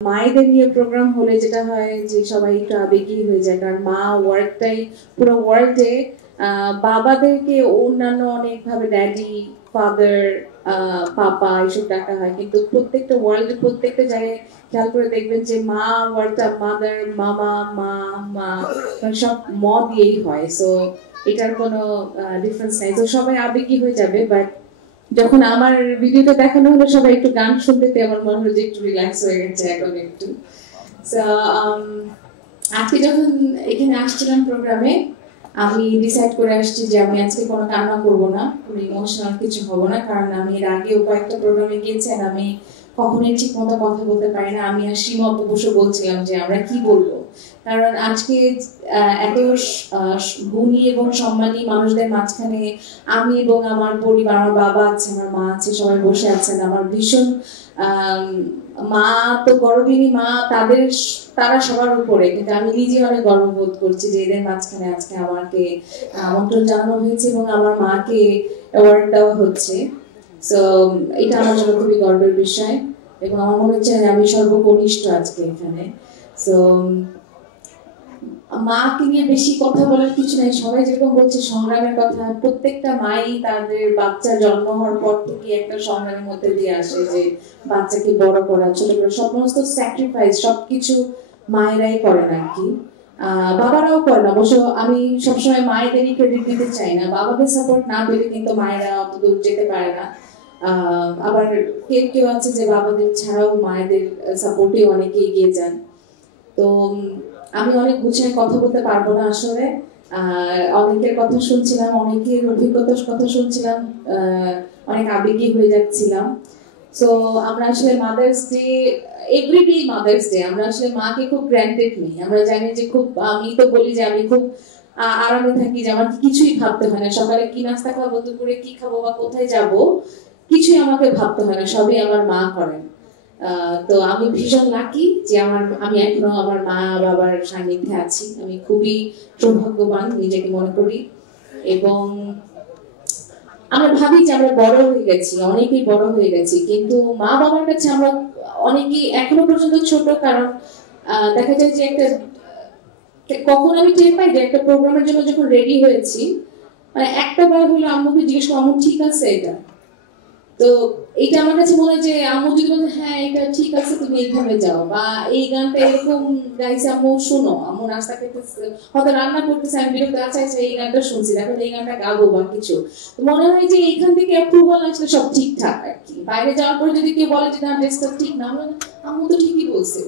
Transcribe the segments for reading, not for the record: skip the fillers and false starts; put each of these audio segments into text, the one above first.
মায়েদের নিয়ে প্রোগ্রাম হলে যেটা হয় যে সবাই একটু আবেগী হয়ে যায়, কারণ মা ওয়ার্কটাই পুরো ওয়ার্ল্ডে বাবাদেরকে অন্যান্য অনেকভাবে ড্যাডি, ফাদার, পাপা এসব ডাকা হয়, কিন্তু প্রত্যেকটা ওয়ার্ল্ডে প্রত্যেকটা জায়গায় খেয়াল করে দেখবেন যে মা ওয়ার্ডটা মাদার, মামা, মা, মা সব ম দিয়েই হয়। সো এটার কোনো ডিফারেন্স নাই, তো সবাই আবেগী হয়ে যাবে। বাট যখন আমার ভিডিওটা দেখানো হলো সবাই একটু গান শুনতে পেয়ে আমার মনে হলো যে একটু রিল্যাক্স হয়ে গেছে এখন একটু। আজকে যখন এখানে আসছিলাম প্রোগ্রামে, আমি ডিসাইড করে আসছি যে আমি আজকে কোনো কান্না করবো না, কোনো ইমোশনাল কিছু হবো না, কারণ আমি এর আগেও কয়েকটা প্রোগ্রামে গিয়েছেন, আমি কখনোই ঠিক মতো কথা বলতে পারি না। আমি আর সীমা বসে বলছিলাম যে আমরা কি বলবো, কারণ আজকে এত গুণী এবং সম্মানী মানুষদের মাঝখানে আমি এবং আমার পরিবার, আমার বাবা আছে, আমার মা আছে, সবাই বসে আছেন। আমার ভীষণ মা তো গর্বিনী মা, তারা সবার উপরে, কিন্তু আমি নিজে অনেক গর্ববোধ করছি যে এদের মাঝখানে আজকে আমাকে আমন্ত্রণ জানানো হয়েছে এবং আমার মাকে অ্যাওয়ার্ড দেওয়া হচ্ছে। সো এটা আমার জন্য খুবই গর্বের বিষয় এবং আমার মনে হচ্ছে আমি সর্বকনিষ্ঠ আজকে এখানে। সো মাকে নিয়ে বেশি কথা বলার কিছু নাই, সবাই যেরকম বলছে সংগ্রামের কথা, প্রত্যেকটা মাই তাদের বাচ্চা জন্ম হওয়ার পর থেকে একটা সংগ্রামের মধ্যে দিয়ে আসে, যে বাচ্চাকে বড় করা, ছোট করা, সমস্ত স্যাক্রিফাইস সবকিছু মায়েরাই করেন আর কি। বাবারাও করেন অবশ্য, আমি সবসময় মায়েদেরই ক্রেডিট দিতে চাই না, বাবাদের সাপোর্ট না পেলে কিন্তু মায়েরা অত দূর যেতে পারে না। আবার কেউ কেউ আছে যে বাবাদের ছাড়াও মায়েদের সাপোর্টে অনেকে এগিয়ে যান। তো আমি অনেক গুছিয়ে কথা বলতে পারবো না আসলে, অনেকের কথা শুনছিলাম, অনেকের অভিজ্ঞতার কথা শুনছিলাম, অনেক আবেগী হয়ে যাচ্ছিলাম। সো আমরা আসলে mother's day, everyday mother's day, আমরা আসলে মাকে খুব গ্র্যান্টেড নেই। আমরা জানি যে খুব, আমি তো বলি যে আমি খুব আরামে থাকি, যে আমার কিছুই ভাবতে হয় না, সকালে কি নাস্তা খাবো, দুপুরে কি খাবো বা কোথায় যাব, কিছুই আমাকে ভাবতে হয় না, সবই আমার মা করেন। তো আমি ভীষণ লাকি যে আমি এখনো আমার মা বাবার সান্নিধ্যে আছি, আমি খুবই সৌভাগ্যবান নিজেকে মনে করি। এবং আমরা ভাবি যে আমরা বড় হয়ে গেছি, অনেকেই বড় হয়ে গেছি, কিন্তু মা বাবার কাছে আমরা অনেকেই এখনো পর্যন্ত ছোট। কারণ দেখা যায় যে কখন আমি টের পাই যে একটা প্রোগ্রামের জন্য যখন রেডি হয়েছি, মানে একটা বার হলো আম্মুকে জিজ্ঞেস করো, আম্মু ঠিক আছে এটা, তো এইটা আমার কাছে মনে হয় যে আম্মু যদি বলে হ্যাঁ এটা ঠিক আছে তুমি এইভাবে যাও, বা এই গানটা এরকম গাইছে আম্মু শোনো, আম্মু নাস্তা খেতেছে হয়তো রান্না করতেছে, আমি বিরক্ত, আচ্ছা আচ্ছা এই গানটা শুনছি, দেখো এই গানটা গাবো বা কিছু, মনে হয় যে এইখান থেকে অ্যাপ্রুভাল আসলে সব ঠিকঠাক আর কি। বাইরে যাওয়ার পরে যদি কেউ বলে যে না ড্রেসটা ঠিক না, আম্মু তো ঠিকই বলছে,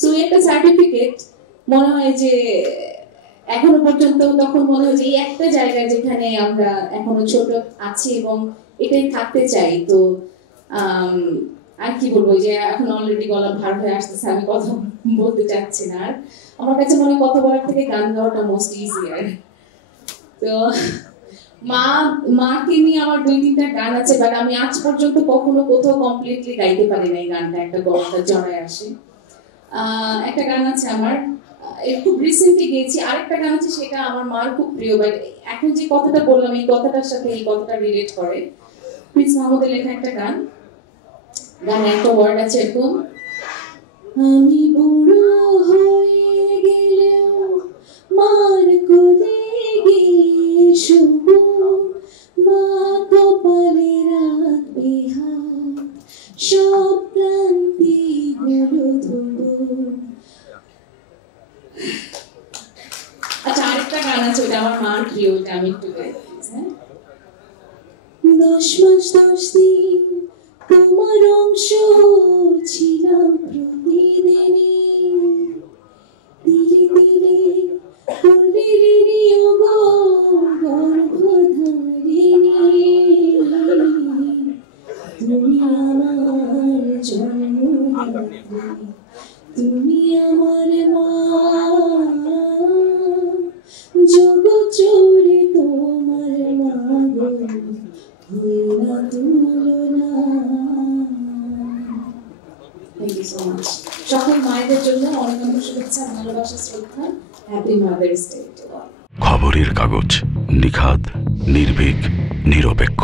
সো একটা সার্টিফিকেট মনে হয় যে এখনো পর্যন্ত, তখন মনে হয় যে এই একটা জায়গায় যেখানে আমরা এখনো ছোট আছি এবং এটাই থাকতে চাই। তো আর কি বলবো, যে এখন অলরেডি গলা ভার হয়ে আসতেছে, আমি কথা বলতে চাচ্ছি না। আর আমার কাছে মনে কথা বলার থেকে গান গাওয়াটা মোস্ট ইজিয়ার। তো মাকে নিয়ে আমার 2-3টা গান আছে, বাট আমি আজ পর্যন্ত কখনো কোথাও কমপ্লিটলি গাইতে পারি না এই গানটা, একটা গলাটা জড়ায় আসে। একটা গান আছে আমার, খুব রিসেন্টলি গেয়েছি, আরেকটা গান আছে সেটা আমার মার খুব প্রিয়, বাট এখন যে কথাটা বললাম এই কথাটার সাথে এই কথাটা রিলেট করে। প্রিন্স মাহমুদের লেখা একটা গান, গানে একটা ওয়ার্ড আছে এরকম, আমি বুড়ো হয়ে গেলেও মার কোলে গিয়ে শুভ, মা কপালে রাখবে হাত, সব ক্লান্তি গুলো ধরো। আচ্ছা আরেকটা গান আছে, ওটা আমার মার প্রিয়, ওটা আমি একটু গাই। 10 মাস 10 দিন তোমার অংশ ছিলাম প্রতিদিনই, দিলে দিলে হলিনি গো গর্ভধারিণী, তুমি আমার জন্মদাত্রী, তুমি আমার মা, জগৎ জুড়ে তোমার মা গো হয় না তুলনা। Thank you so much. সকল মায়েদের জন্য অনেক অনেক শুভেচ্ছা, ভালোবাসা, শ্রদ্ধা। Happy mother's day to all. খবরের কাগজ, নিখাদ, নির্ভীক, নিরপেক্ষ।